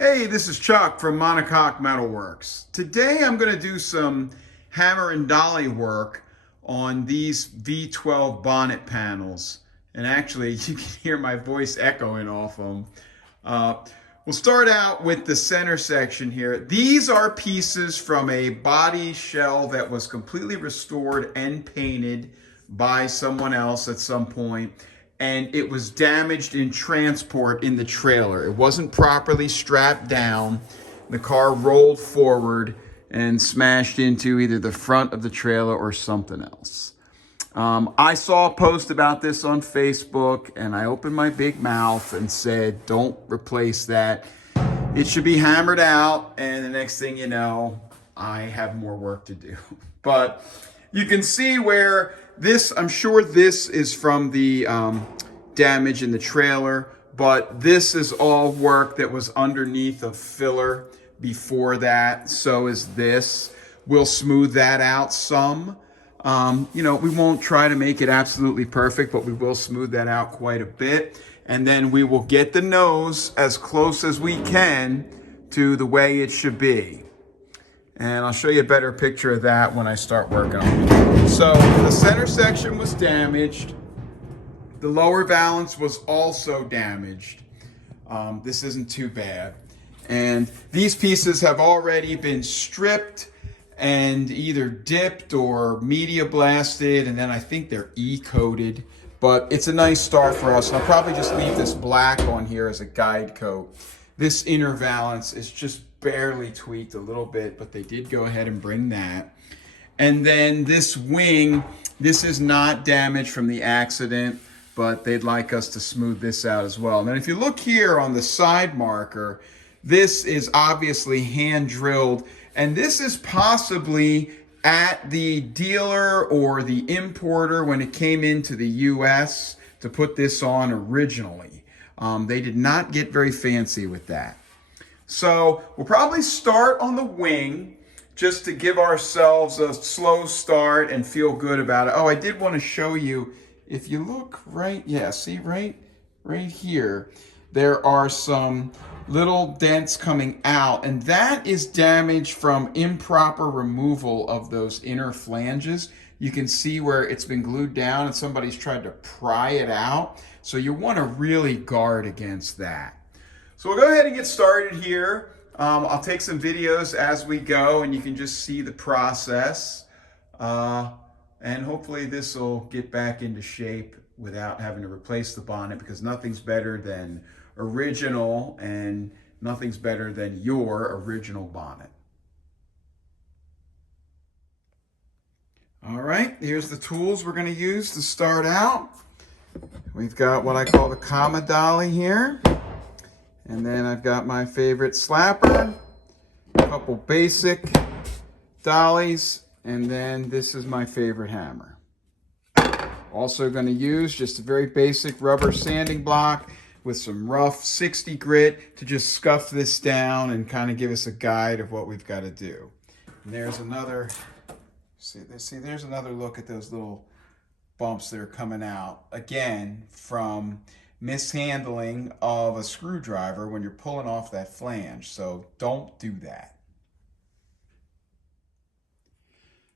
Hey, this is Chuck from Monocoque Metalworks. Today I'm going to do some hammer and dolly work on these V12 bonnet panels. And actually, you can hear my voice echoing off them. We'll start out with the center section here. These are pieces from a body shell that was completely restored and painted by someone else at some point. And it was damaged in transport in the trailer. It wasn't properly strapped down. The car rolled forward and smashed into either the front of the trailer or something else. I saw a post about this on Facebook and I opened my big mouth and said, don't replace that. It should be hammered out, and the next thing you know, I have more work to do. But you can see where this, I'm sure this is from the damage in the trailer, but this is all work that was underneath a filler before that. So is this. We'll smooth that out some. We won't try to make it absolutely perfect, but we will smooth that out quite a bit. And then we will get the nose as close as we can to the way it should be. And I'll show you a better picture of that when I start working on it. So the center section was damaged. The lower valance was also damaged. This isn't too bad. And these pieces have already been stripped and either dipped or media blasted, and then I think they're E-coated. But it's a nice start for us. And I'll probably just leave this black on here as a guide coat. This inner valance is just barely tweaked a little bit, but they did go ahead and bring that. And then this wing, this is not damaged from the accident, but they'd like us to smooth this out as well. And then if you look here on the side marker, this is obviously hand drilled, and this is possibly at the dealer or the importer when it came into the US to put this on originally. They did not get very fancy with that. So we'll probably start on the wing just to give ourselves a slow start and feel good about it. Oh, I did want to show you, if you look right, yeah, see right here, there are some little dents coming out, and that is damage from improper removal of those inner flanges. You can see where it's been glued down and somebody's tried to pry it out. So you want to really guard against that. So we'll go ahead and get started here. I'll take some videos as we go and you can just see the process. And hopefully this will get back into shape without having to replace the bonnet, because nothing's better than original and nothing's better than your original bonnet. All right, here's the tools we're going to use to start out. We've got what I call the comma dolly here. And then I've got my favorite slapper, a couple basic dollies, and then this is my favorite hammer. Also going to use just a very basic rubber sanding block with some rough 60 grit to just scuff this down and kind of give us a guide of what we've got to do. And there's another, there's another look at those little bumps that are coming out, again, from mishandling of a screwdriver when you're pulling off that flange. So don't do that.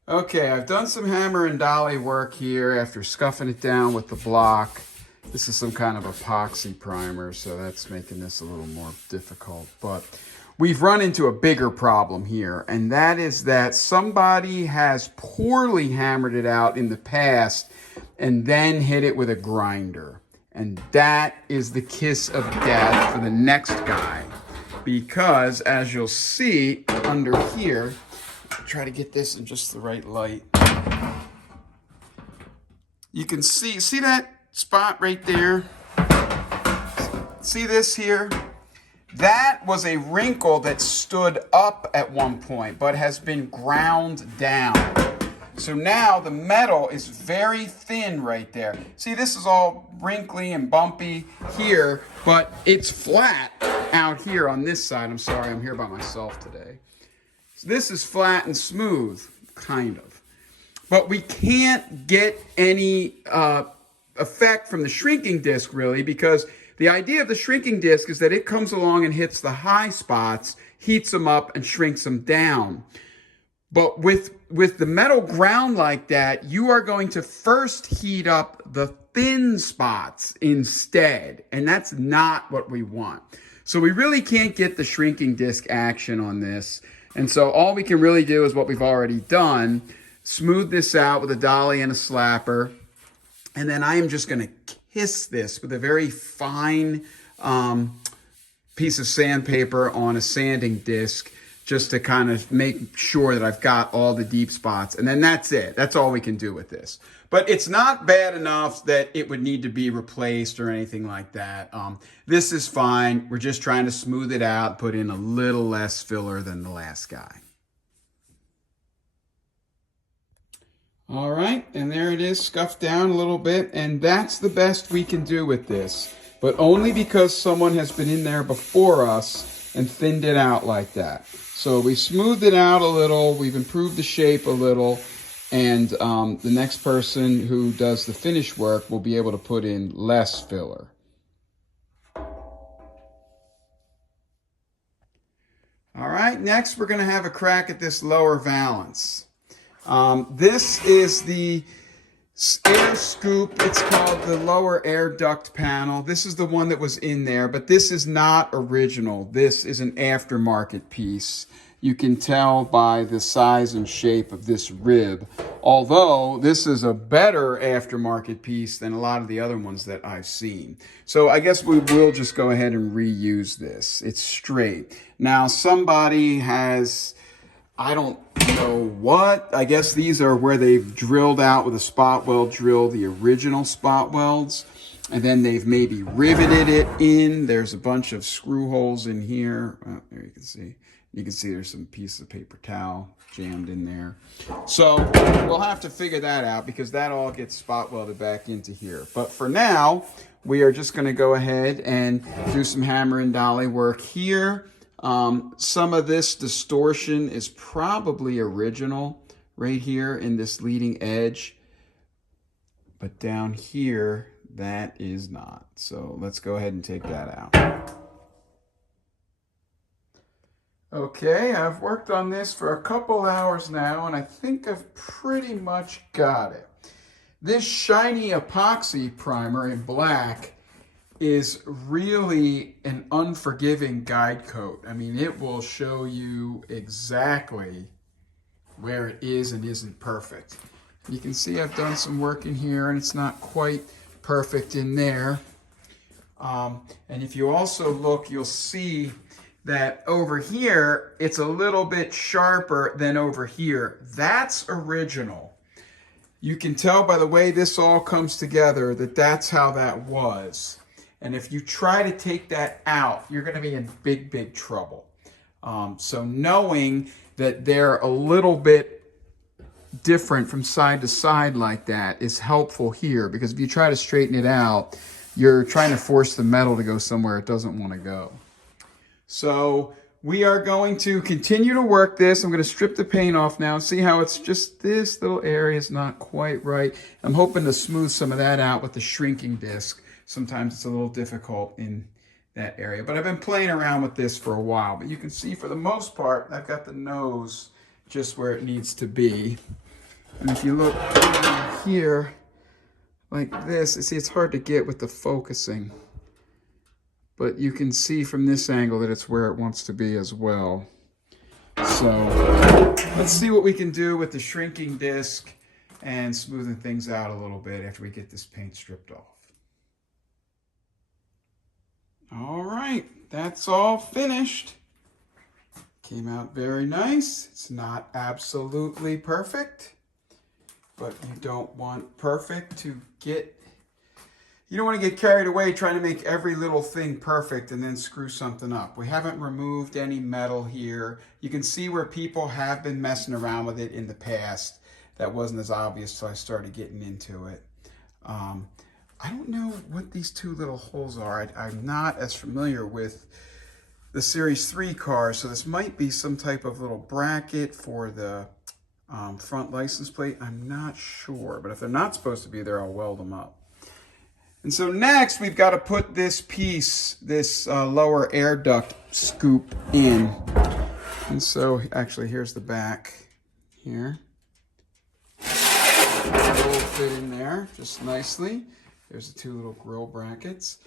Okay, I've done some hammer and dolly work here after scuffing it down with the block. This is some kind of epoxy primer, so that's making this a little more difficult. But we've run into a bigger problem here, and that is that somebody has poorly hammered it out in the past and then hit it with a grinder. And that is the kiss of death for the next guy. Because, as you'll see under here, I'll try to get this in just the right light. You can see that spot right there? See this here? That was a wrinkle that stood up at one point, but has been ground down. So now the metal is very thin right there. See, this is all wrinkly and bumpy here, but it's flat out here on this side. I'm sorry, I'm here by myself today. So this is flat and smooth, kind of. But we can't get any effect from the shrinking disc, really, because The idea of the shrinking disc is that it comes along and hits the high spots, heats them up, and shrinks them down. But with the metal ground like that, you are going to first heat up the thin spots instead, and that's not what we want. So we really can't get the shrinking disc action on this, and so all we can really do is what we've already done, smooth this out with a dolly and a slapper, and then I am just going to kiss this with a very fine piece of sandpaper on a sanding disc, just to kind of make sure that I've got all the deep spots. And then that's it. That's all we can do with this. But it's not bad enough that it would need to be replaced or anything like that. This is fine. We're just trying to smooth it out, put in a little less filler than the last guy. All right, and there it is, scuffed down a little bit, and that's the best we can do with this, but only because someone has been in there before us and thinned it out like that. So we smoothed it out a little, we've improved the shape a little, and the next person who does the finish work will be able to put in less filler. All right, next we're going to have a crack at this lower valance. This is the air scoop. It's called the lower air duct panel. This is the one that was in there, but this is not original. This is an aftermarket piece. You can tell by the size and shape of this rib, although this is a better aftermarket piece than a lot of the other ones that I've seen. So I guess we will just go ahead and reuse this. It's straight. Now somebody has, I don't know what, I guess these are where they've drilled out with a spot weld drill the original spot welds, and then they've maybe riveted it in. There's a bunch of screw holes in here. Oh, there you can see. You can see there's some piece of paper towel jammed in there. So we'll have to figure that out because that all gets spot welded back into here. But for now, we are just going to go ahead and do some hammer and dolly work here. Some of this distortion is probably original right here in this leading edge, but down here that is not. So let's go ahead and take that out. Okay, I've worked on this for a couple hours now, and I think I've pretty much got it. This shiny epoxy primer in black is really an unforgiving guide coat. I mean, it will show you exactly where it is and isn't perfect. You can see I've done some work in here, and it's not quite perfect in there. And if you also look, you'll see that over here, it's a little bit sharper than over here. That's original. You can tell by the way this all comes together that that's how that was. And if you try to take that out, you're going to be in big, big trouble. So knowing that they're a little bit different from side to side like that is helpful here, because if you try to straighten it out, you're trying to force the metal to go somewhere it doesn't want to go. So we are going to continue to work this. I'm going to strip the paint off now and see how it's just this little area is not quite right. I'm hoping to smooth some of that out with the shrinking disc. Sometimes it's a little difficult in that area, but I've been playing around with this for a while. But you can see for the most part, I've got the nose just where it needs to be. And if you look here like this, you see it's hard to get with the focusing. But you can see from this angle that it's where it wants to be as well. So let's see what we can do with the shrinking disc and smoothing things out a little bit after we get this paint stripped off. All right, that's all finished. Came out very nice. It's not absolutely perfect, but you don't want perfect to get... You don't want to get carried away trying to make every little thing perfect and then screw something up. We haven't removed any metal here. You can see where people have been messing around with it in the past. That wasn't as obvious until I started getting into it. I don't know what these two little holes are. I'm not as familiar with the Series 3 cars, so this might be some type of little bracket for the front license plate. I'm not sure, but if they're not supposed to be there, I'll weld them up. And so next we've got to put this piece, this lower air duct scoop in. And so actually here's the back here. It'll fit in there just nicely. There's the two little grill brackets.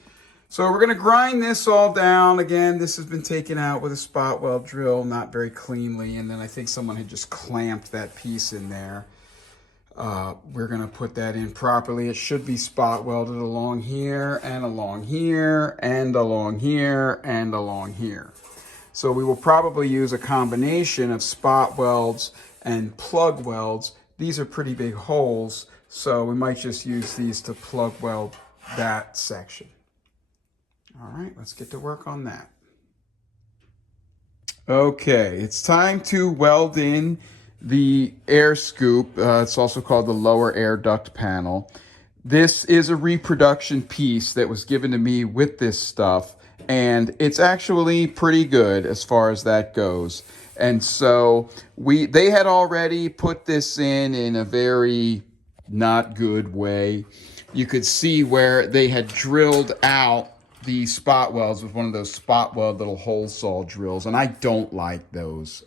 So we're going to grind this all down. Again, this has been taken out with a spot weld drill, not very cleanly. And then I think someone had just clamped that piece in there. We're going to put that in properly. It should be spot welded along here and along here and along here and along here. So we will probably use a combination of spot welds and plug welds. These are pretty big holes, so we might just use these to plug weld that section. All right, let's get to work on that. Okay, it's time to weld in the air scoop. It's also called the lower air duct panel. This is a reproduction piece that was given to me with this stuff, and it's actually pretty good as far as that goes. And so they had already put this in a very not good way. You could see where they had drilled out the spot welds with one of those spot weld little hole saw drills, and I don't like those.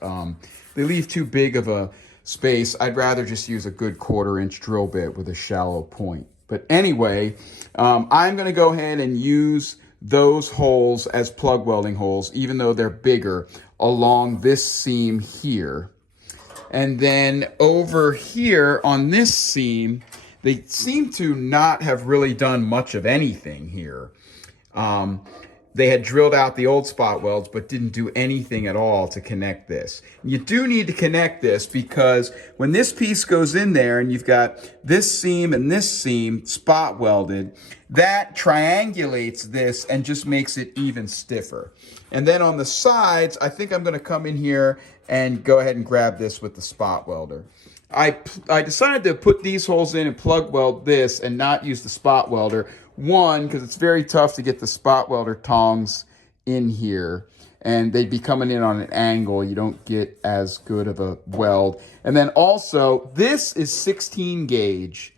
They leave too big of a space. I'd rather just use a good 1/4-inch drill bit with a shallow point. But anyway, I'm going to go ahead and use those holes as plug welding holes, even though they're bigger, along this seam here. And then over here on this seam, they seem to not have really done much of anything here. They had drilled out the old spot welds, but didn't do anything at all to connect this. You do need to connect this because when this piece goes in there and you've got this seam and this seam spot welded, that triangulates this and just makes it even stiffer. And then on the sides, I think I'm going to come in here and go ahead and grab this with the spot welder. I decided to put these holes in and plug weld this and not use the spot welder. One, because it's very tough to get the spot welder tongs in here, and they'd be coming in on an angle. You don't get as good of a weld. And then also, this is 16 gauge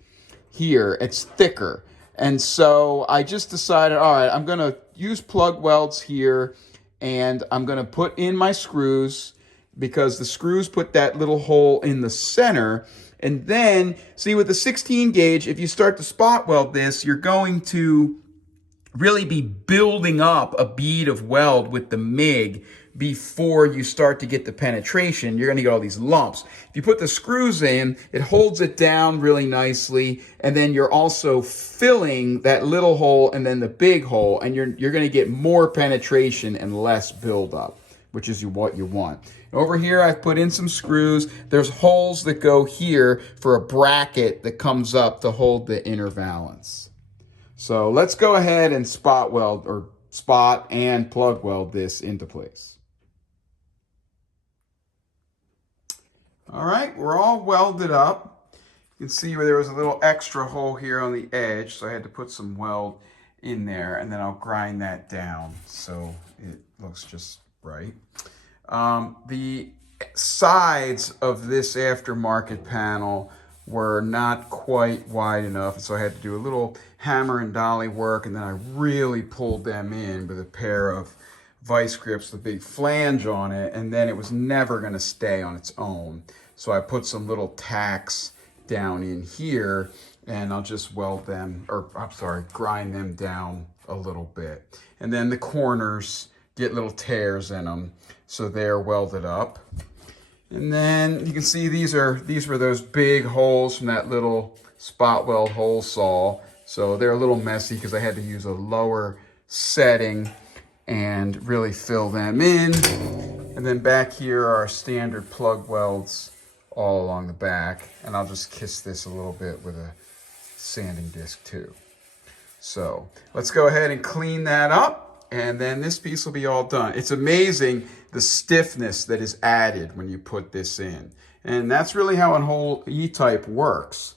here. It's thicker. And so I just decided, all right, I'm going to use plug welds here, and I'm going to put in my screws, because the screws put that little hole in the center. And then, see, with the 16 gauge, if you start to spot weld this, you're going to really be building up a bead of weld with the MIG before you start to get the penetration. You're going to get all these lumps. If you put the screws in, it holds it down really nicely, and then you're also filling that little hole and then the big hole, and you're going to get more penetration and less buildup, which is what you want. Over here, I've put in some screws. There's holes that go here for a bracket that comes up to hold the inner valance. So let's go ahead and spot weld, or spot and plug weld this into place. All right, we're all welded up. You can see where there was a little extra hole here on the edge, so I had to put some weld in there, and then I'll grind that down so it looks just right. The sides of this aftermarket panel were not quite wide enough, so I had to do a little hammer and dolly work, and then I really pulled them in with a pair of vice grips with a big flange on it, and then it was never going to stay on its own. So I put some little tacks down in here, and I'll just weld them, or I'm sorry, grind them down a little bit. And then the corners get little tears in them, so they're welded up. And then you can see these were those big holes from that little spot weld hole saw. So they're a little messy because I had to use a lower setting and really fill them in. And then back here are our standard plug welds all along the back. And I'll just kiss this a little bit with a sanding disc too. So let's go ahead and clean that up, and then this piece will be all done. It's amazing the stiffness that is added when you put this in. And that's really how a whole E-type works.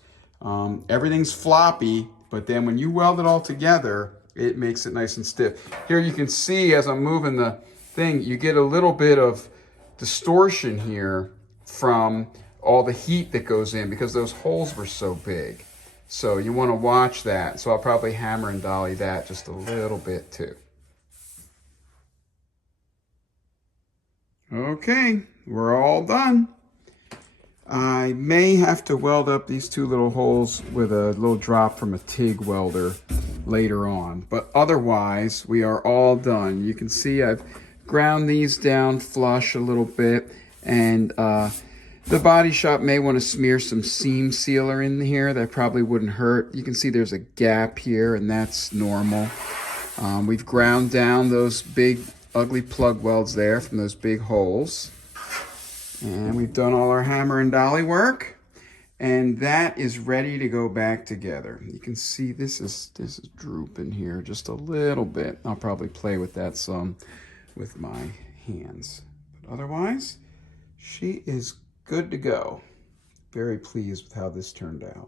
Everything's floppy, but then when you weld it all together, it makes it nice and stiff. Here you can see as I'm moving the thing, you get a little bit of distortion here from all the heat that goes in because those holes were so big. So you want to watch that. So I'll probably hammer and dolly that just a little bit too. Okay, we're all done. I may have to weld up these two little holes with a little drop from a TIG welder later on, but otherwise we are all done. You can see I've ground these down flush a little bit, and the body shop may want to smear some seam sealer in here. That probably wouldn't hurt. You can see there's a gap here, and that's normal. We've ground down those big ugly plug welds there from those big holes. And we've done all our hammer and dolly work, and that is ready to go back together. You can see this is drooping here just a little bit. I'll probably play with that some with my hands. But otherwise, she is good to go. Very pleased with how this turned out.